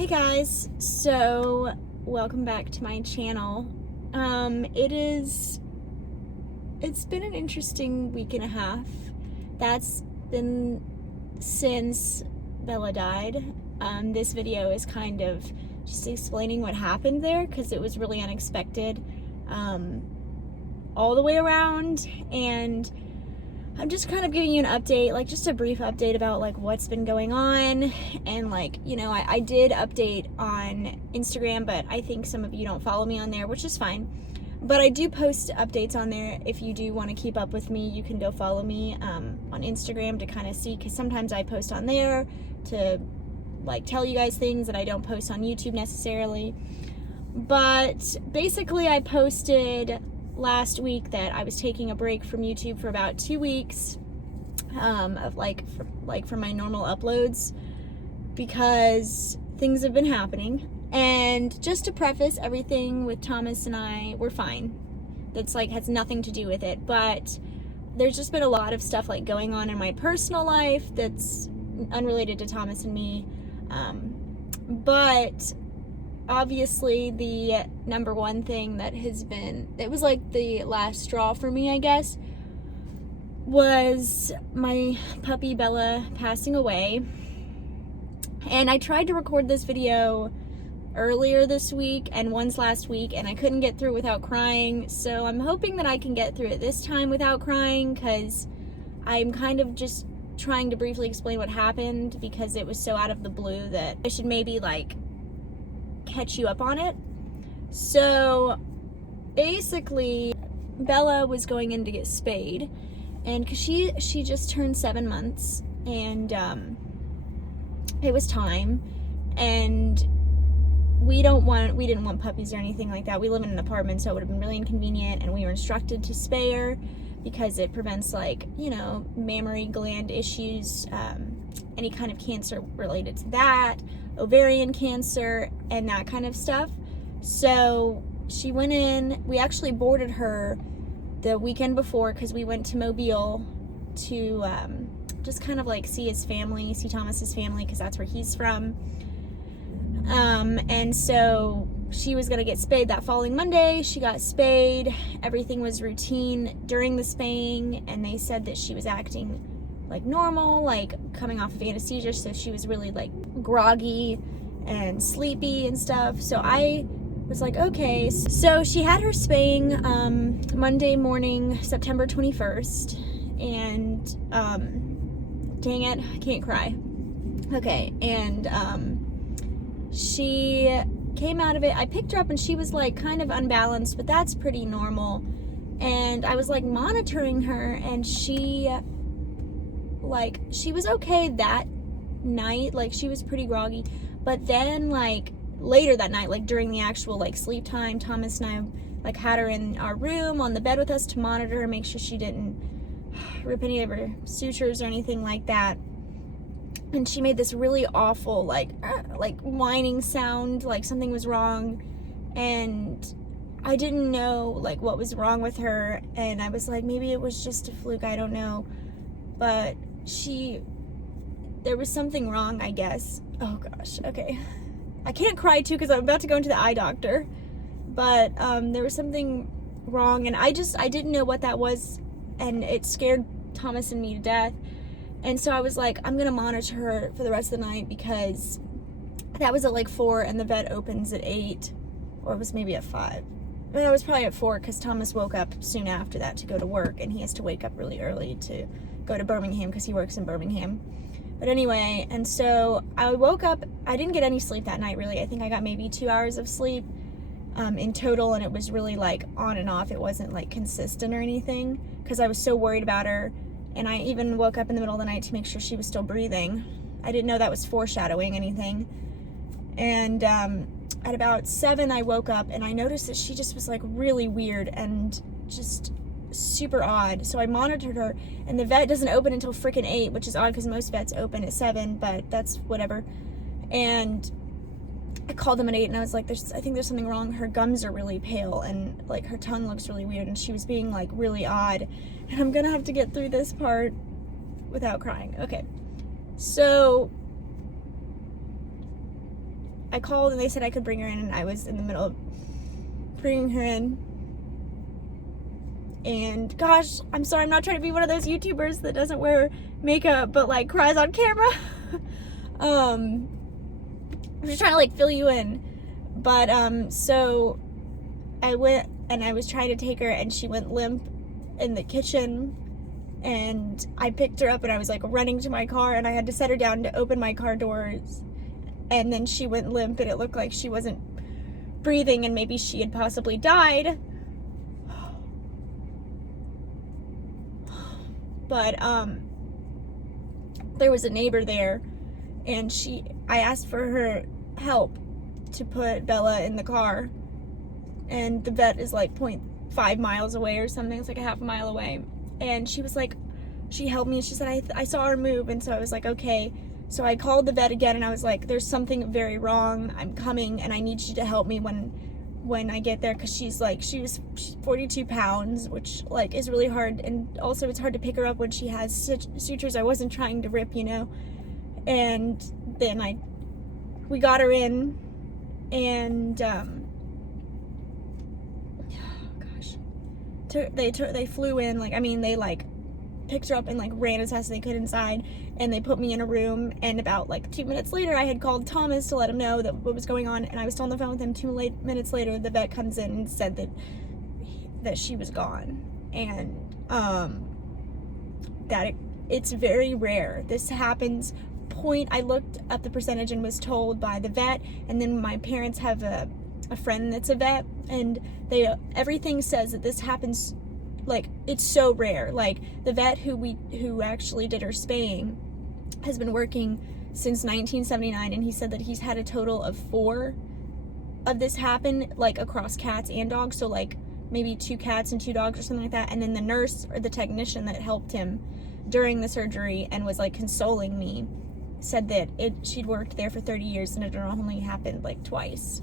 Hey guys, so welcome back to my channel. It's been an interesting week and a half. That's been since Bella died. This video is kind of just explaining what happened there because it was really unexpected all the way around, and I'm just kind of giving you an update, like just a brief update about like what's been going on. And like, you know, I did update on Instagram, but I think some of you don't follow me on there, which is fine. But I do post updates on there. If you do want to keep up with me, you can go follow me on Instagram to kind of see, because sometimes I post on there to like tell you guys things that I don't post on YouTube necessarily. But basically I posted last week that I was taking a break from YouTube for about 2 weeks from my normal uploads because things have been happening. And just to preface, everything with Thomas and I, we're fine. That's like has nothing to do with it, but there's just been a lot of stuff like going on in my personal life that's unrelated to Thomas and me. But obviously the number one thing that it was like the last straw for me, I guess, was my puppy Bella passing away. And I tried to record this video earlier this week and once last week, and I couldn't get through without crying. So I'm hoping that I can get through it this time without crying, because I'm kind of just trying to briefly explain what happened because it was so out of the blue that I should maybe like catch you up on it. So basically Bella was going in to get spayed, and because she just turned 7 months, and it was time, and we didn't want puppies or anything like that. We live in an apartment, so it would have been really inconvenient, and we were instructed to spay her because it prevents, like, you know, mammary gland issues, any kind of cancer related to that, ovarian cancer, and that kind of stuff. So she went in. We actually boarded her the weekend before because we went to Mobile to just kind of like see Thomas's family, because that's where he's from. And so she was gonna get spayed that following Monday. She got spayed. Everything was routine during the spaying, and they said that she was acting like normal, like coming off of anesthesia, so she was really like groggy and sleepy and stuff. So I was like, okay. So she had her spaying Monday morning, September 21st, and dang it, I can't cry. Okay, and she came out of it. I picked her up and she was like kind of unbalanced, but that's pretty normal. And I was like monitoring her, and she was okay that night. Like, she was pretty groggy. But then like later that night, like during the actual like sleep time, Thomas and I like had her in our room on the bed with us to monitor her, make sure she didn't rip any of her sutures or anything like that. And she made this really awful like whining sound, like something was wrong, and I didn't know like what was wrong with her, and I was like, maybe it was just a fluke, I don't know. But there was something wrong, I guess. Oh gosh, okay. I can't cry too because I'm about to go into the eye doctor. But there was something wrong, and I didn't know what that was, and it scared Thomas and me to death. And so I was like, I'm gonna monitor her for the rest of the night, because that was at like 4 and the vet opens at 8, or it was maybe at 5. But it was probably at 4 because Thomas woke up soon after that to go to work, and he has to wake up really early to go to Birmingham because he works in Birmingham. But anyway, and so I woke up. I didn't get any sleep that night, really. I think I got maybe 2 hours of sleep in total, and it was really like on and off. It wasn't like consistent or anything because I was so worried about her. And I even woke up in the middle of the night to make sure she was still breathing. I didn't know that was foreshadowing anything. And at about 7, I woke up and I noticed that she just was like really weird and just super odd. So I monitored her, and the vet doesn't open until freaking 8, which is odd because most vets open at 7, but that's whatever. And I called them at 8, and I was like, I think there's something wrong. Her gums are really pale, and like her tongue looks really weird, and she was being like really odd. And I'm gonna have to get through this part without crying. Okay, so I called and they said I could bring her in, and I was in the middle of bringing her in. And gosh, I'm sorry, I'm not trying to be one of those YouTubers that doesn't wear makeup but like cries on camera. I'm just trying to like fill you in. But so I went and I was trying to take her, and she went limp in the kitchen, and I picked her up and I was like running to my car, and I had to set her down to open my car doors, and then she went limp, and it looked like she wasn't breathing, and maybe she had possibly died. But there was a neighbor there, and I asked for her help to put Bella in the car, and the vet is like 0.5 miles away or something. It's like a half a mile away, and she was like, she helped me, and she said I saw her move, and so I was like, okay. So I called the vet again, and I was like, there's something very wrong, I'm coming, and I need you to help me when I get there, because she's 42 pounds, which like is really hard, and also it's hard to pick her up when she has such sutures I wasn't trying to rip, you know. And then we got her in, and they flew in, like, I mean, they like picked her up and like ran as fast as they could inside, and they put me in a room, and about like 2 minutes later I had called Thomas to let him know that what was going on, and I was still on the phone with him. 2 minutes later the vet comes in and said that she was gone, and that it's very rare. This happens. I looked up the percentage and was told by the vet, and then my parents have a friend that's a vet, and everything says that this happens, like, it's so rare. Like, the vet who actually did her spaying has been working since 1979, and he said that he's had a total of 4 of this happen, like, across cats and dogs. So like maybe 2 cats and 2 dogs or something like that. And then the nurse or the technician that helped him during the surgery and was like consoling me said that she'd worked there for 30 years and it only happened like twice.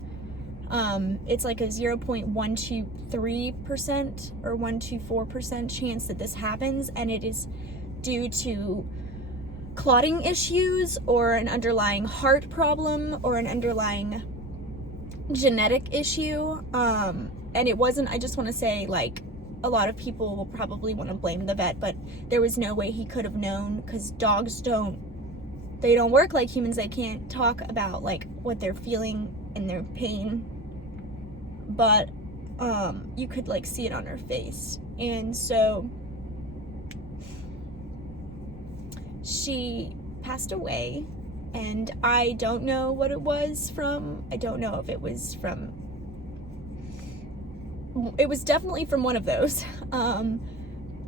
It's like a 0.123% or 124% chance that this happens, and it is due to clotting issues or an underlying heart problem or an underlying genetic issue. And it wasn't, I just want to say, like, a lot of people will probably want to blame the vet, but there was no way he could have known, because dogs don't work like humans. They can't talk about like what they're feeling and their pain, but you could like see it on her face. And so she passed away, and I don't know what it was from. I don't know if it was from, it was definitely from one of those.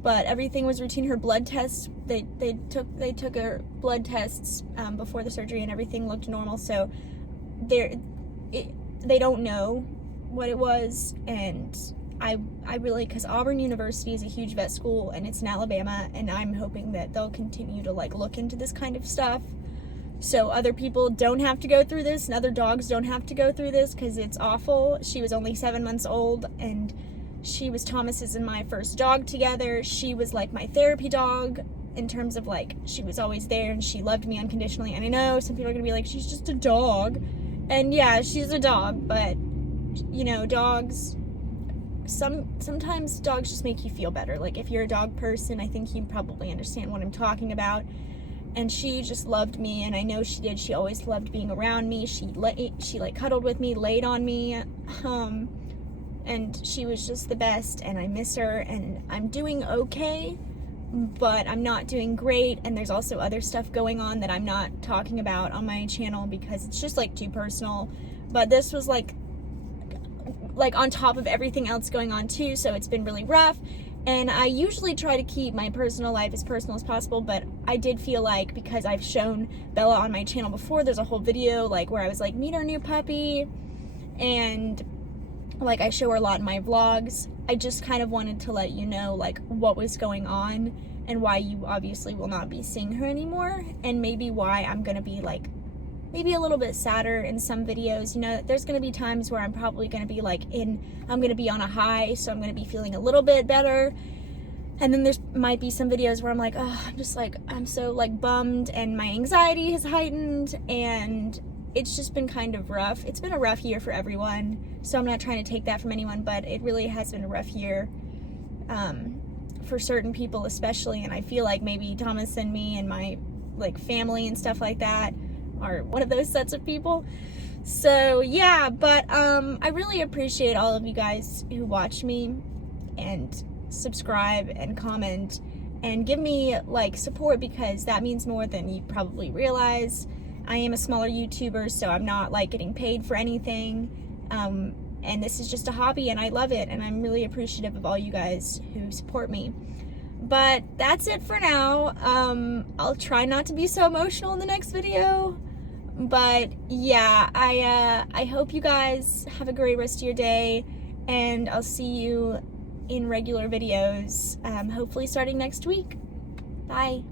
But everything was routine. Her blood tests, they took her blood tests before the surgery, and everything looked normal. So they don't know what it was. And I really, because Auburn University is a huge vet school, and it's in Alabama, and I'm hoping that they'll continue to like look into this kind of stuff, so other people don't have to go through this, and other dogs don't have to go through this, because it's awful. She was only 7 months old, and she was Thomas's and my first dog together. She was like my therapy dog in terms of like, she was always there and she loved me unconditionally. And I know some people are gonna be like, she's just a dog. And yeah, she's a dog, but you know, dogs, sometimes dogs just make you feel better. Like, if you're a dog person, I think you probably understand what I'm talking about. And she just loved me, and I know she did. She always loved being around me. She like cuddled with me, laid on me, and she was just the best, and I miss her, and I'm doing okay, but I'm not doing great, and there's also other stuff going on that I'm not talking about on my channel because it's just like too personal. But this was like on top of everything else going on too, so it's been really rough. And I usually try to keep my personal life as personal as possible, but I did feel like, because I've shown Bella on my channel before, there's a whole video like where I was like, meet our new puppy, and like I show her a lot in my vlogs. I just kind of wanted to let you know like what was going on and why you obviously will not be seeing her anymore, and maybe why I'm gonna be like maybe a little bit sadder in some videos. You know, there's gonna be times where I'm probably gonna be like I'm gonna be on a high, so I'm gonna be feeling a little bit better, and then there's might be some videos where I'm like, oh, I'm so like bummed and my anxiety has heightened, and it's just been kind of rough. It's been a rough year for everyone, so I'm not trying to take that from anyone, but it really has been a rough year for certain people especially, and I feel like maybe Thomas and me and my like family and stuff like that are one of those sets of people. So yeah, but I really appreciate all of you guys who watch me and subscribe and comment and give me like support, because that means more than you probably realize. I am a smaller YouTuber, so I'm not like getting paid for anything, and this is just a hobby and I love it, and I'm really appreciative of all you guys who support me. But that's it for now. I'll try not to be so emotional in the next video, but yeah, I hope you guys have a great rest of your day, and I'll see you in regular videos, hopefully starting next week. Bye.